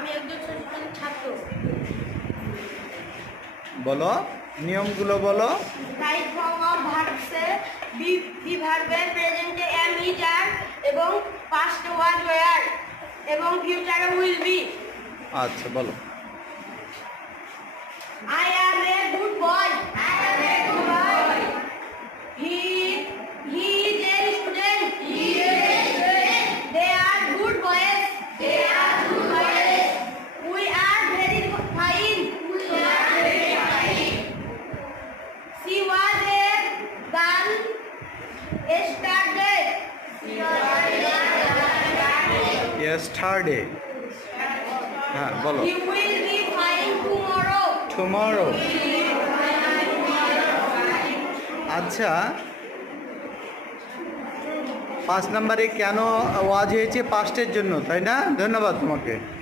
আমি একজন ছোট ছাত্র। বলো নিয়মগুলো বলো। রাইট ফর্ম অফ ভার্বসে বি ভার্বের প্রেজেন্টে এম ইজ আর এবং পাস্টে ওয়াজ ওয়্যার এবং ফিউচারে উইল বি। আচ্ছা বলো। I am a good boy. I am a good boy. He is a student. He is a student. They are good boys. They are good boys. We are very fine. We are very fine. She was a girl yesterday. She was a girl yesterday হ্যাঁ বলো। He will be fine tomorrow. tomorrow আচ্ছা 5 নম্বরে কেন ওয়াজ হয়েছে পাস্টের জন্য, তাই না? ধন্যবাদ তোমাকে।